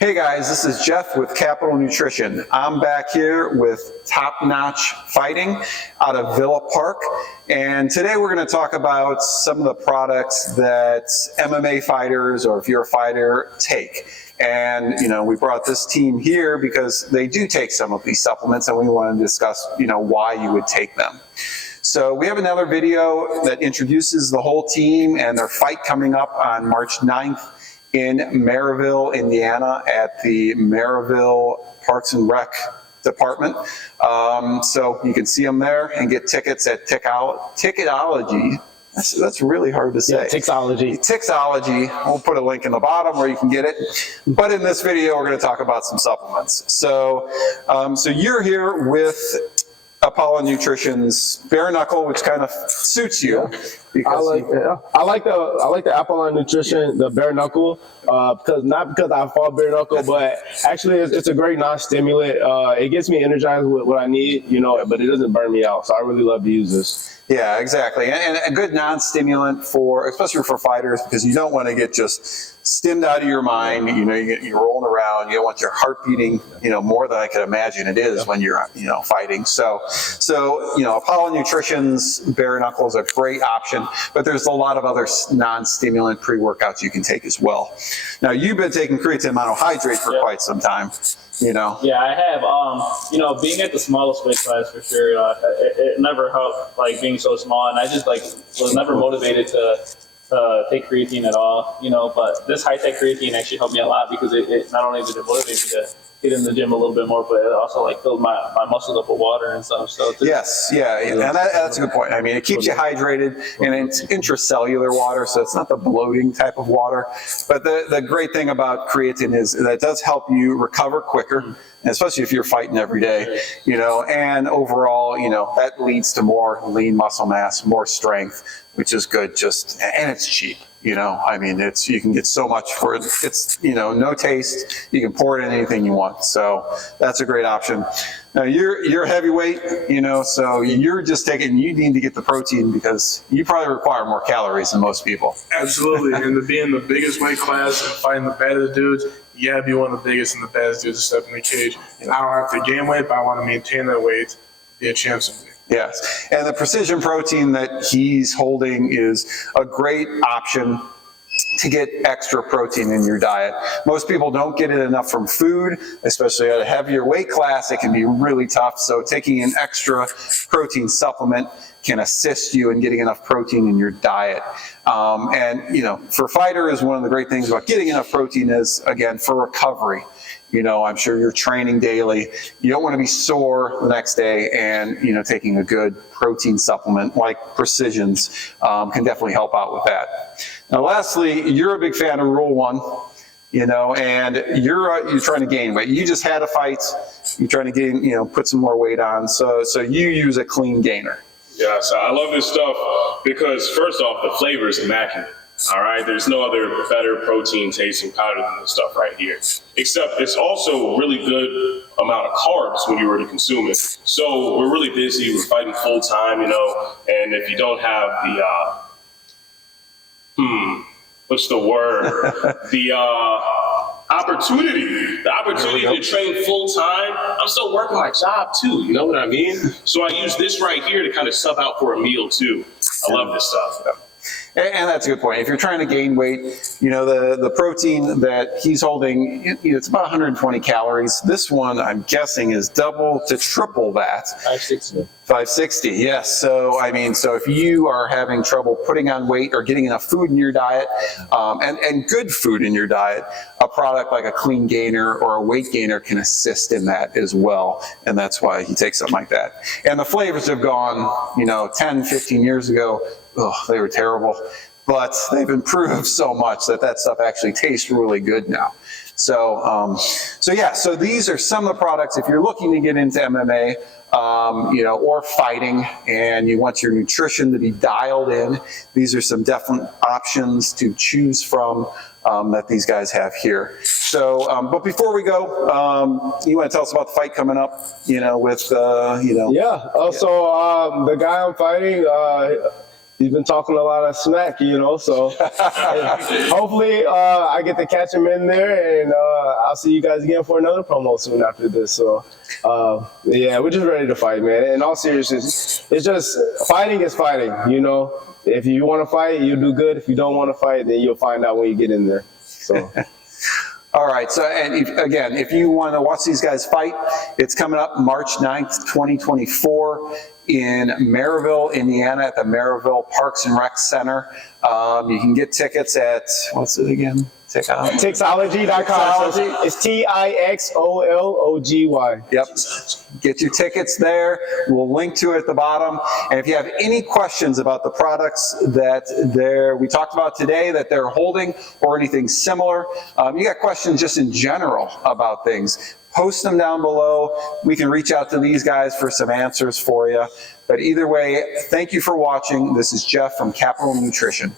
Hey guys, this is Jeff with Capital Nutrition. I'm back here with Top Notch Fighting out of Villa Park. And today we're going to talk about some of the products that MMA fighters, or if you're a fighter, take. And, we brought this team here because they do take some of these supplements, and we want to discuss, why you would take them. So we have another video that introduces the whole team and their fight coming up on March 9th. In Maryville, Indiana, at the Maryville Parks and Rec Department. So you can see them there and get tickets at Ticketology. That's really hard to say. Yeah, Tixology. Tixology. We'll put a link in the bottom where you can get it. But in this video, we're going to talk about some supplements. So you're here with Apollo Nutrition's Bare Knuckle, which kind of suits you. I like the Apollo Nutrition, the Bare Knuckle, because I fought Bare Knuckle, but actually it's a great non-stimulant. It gets me energized with what I need, but it doesn't burn me out. So I really love to use this. Yeah, exactly. And a good non-stimulant especially for fighters, because you don't want to get just stimmed out of your mind. You're rolling around. You don't want your heart beating, more than I could imagine it is when you're, fighting. So Apollo Nutrition's Bare Knuckle is a great option, but there's a lot of other non-stimulant pre-workouts you can take as well. Now, you've been taking creatine monohydrate for quite some time. Yeah, I have. Being at the smallest weight class for sure, it never helped, being so small, and I just was never motivated to take creatine at all. But this high-tech creatine actually helped me a lot because it not only did it motivate me to get in the gym a little bit more, but it also filled my muscles up with water and stuff. So yes, and that's a good point. I mean, it keeps you hydrated, and it's intracellular water, so it's not the bloating type of water. But the great thing about creatine is that it does help you recover quicker, especially if you're fighting every day, and overall, that leads to more lean muscle mass, more strength, which is good. And it's cheap. You can get so much for it. It's, no taste. You can pour it in anything you want. So that's a great option. Now you're heavyweight, so you're just you need to get the protein because you probably require more calories than most people. Absolutely. And to be in the biggest weight class and fighting the baddest dudes, you gotta be one of the biggest and the baddest dudes to step in the cage. And I don't have to gain weight, but I want to maintain that weight, be a champ someday. Yes, and the precision protein that he's holding is a great option to get extra protein in your diet. Most people don't get it enough from food, especially at a heavier weight class. It can be really tough, so taking an extra protein supplement can assist you in getting enough protein in your diet. For fighters, one of the great things about getting enough protein is, again, for recovery. I'm sure you're training daily. You don't want to be sore the next day, and, taking a good protein supplement like Precision's can definitely help out with that. Now, lastly, you're a big fan of Rule 1, and you're trying to gain weight. You just had a fight. You're trying to gain, put some more weight on. So you use a clean gainer. Yeah, so I love this stuff because, first off, the flavor is immaculate. All right, there's no other better protein tasting powder than this stuff right here. Except it's also really good amount of carbs when you were to consume it. So we're really busy, we're fighting full time, and if you don't have what's the word? The opportunity to train full time. I'm still working my job too, you know what I mean? So I use this right here to kind of sub out for a meal too. I love this stuff. And that's a good point. If you're trying to gain weight, the protein that he's holding, it's about 120 calories. This one, I'm guessing, is double to triple that. 560. 560, yes. So if you are having trouble putting on weight or getting enough food in your diet, and good food in your diet, a product like a clean gainer or a weight gainer can assist in that as well. And that's why he takes something like that. And the flavors have gone, 10, 15 years ago, they were terrible. But they've improved so much that stuff actually tastes really good now. So these are some of the products. If you're looking to get into MMA, or fighting, and you want your nutrition to be dialed in, these are some definite options to choose from that these guys have here. So, but before we go, you want to tell us about the fight coming up? The guy I'm fighting. he's been talking a lot of smack, so hopefully I get to catch him in there, and I'll see you guys again for another promo soon after this. So yeah, we're just ready to fight, man. In all seriousness, it's just fighting is fighting, If you want to fight, you'll do good. If you don't want to fight, then you'll find out when you get in there. So. All right, so and if you want to watch these guys fight, it's coming up March 9th, 2024 in Maryville, Indiana at the Maryville Parks and Rec Center. You can get tickets at, what's it again? Tixology.com. So it's Tixology. Yep. Get your tickets there. We'll link to it at the bottom. And if you have any questions about the products that we talked about today that they're holding or anything similar, you got questions just in general about things, post them down below. We can reach out to these guys for some answers for you. But either way, thank you for watching. This is Jeff from Capital Nutrition.